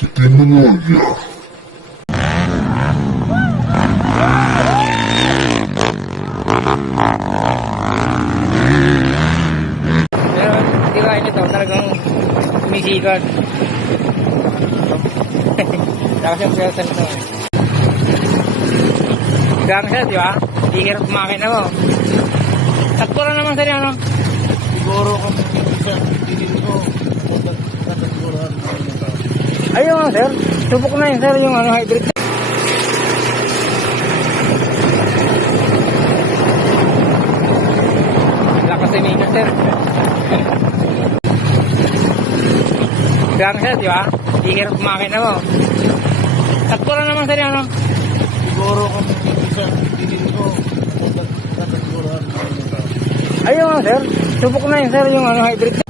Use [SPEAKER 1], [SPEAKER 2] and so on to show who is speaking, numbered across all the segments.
[SPEAKER 1] Demonia.
[SPEAKER 2] Pero, di ba ito talagang sumisikat. Tapos yung filter nito. Gang siya, di ba? Hindi hirap makina mo. Sakto lang naman sa niya, ano?
[SPEAKER 3] Siguro kung sa tingin ko, siguro
[SPEAKER 2] Ayun nga, sir. Subok na yun, sir, yung ano, hybrid. Lakas ni Mika, sir. Gang siya, di ba? Hindi hirap makina mo. Sakto lang naman, sir, yung ano?
[SPEAKER 3] siguro kung sa tingin ko,
[SPEAKER 2] Ayun nga, sir. Subok na yun, sir, yung ano, hybrid.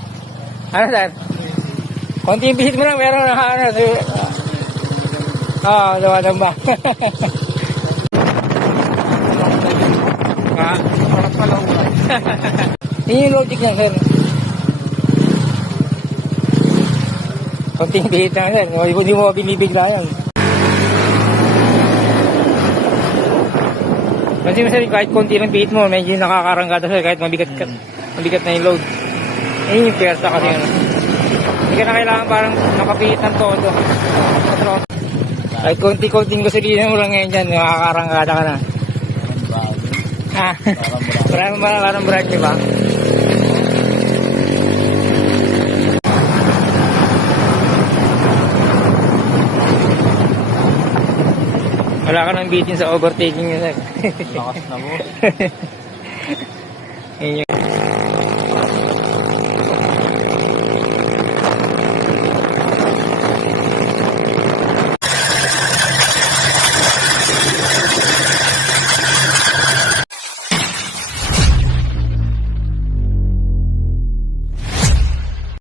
[SPEAKER 2] Ano, sir? Konting visit mo lang, meron na, ano, sir. Ah, oh, dumadamba. ah,
[SPEAKER 3] parang palauran.
[SPEAKER 2] yun yung logic niya, sir. Konting visit lang, sir. Hindi mo- binibigla yan. Kasi sir, kahit konti lang bihit mo, medyo nakakarangga sir, kahit mabigat, ka, mabigat na yung load. Eh, yung pwersa kasi ano. Hindi ka na kailangan parang nakapihit ng todo. Pero, kahit konti-konting gasolina mo lang ngayon dyan, nakakaranggada ka na. Ah, parang parang brand di ba? Wala ka nang bitin sa overtaking yun, sir.
[SPEAKER 3] Lakas na mo.
[SPEAKER 2] Yun yung...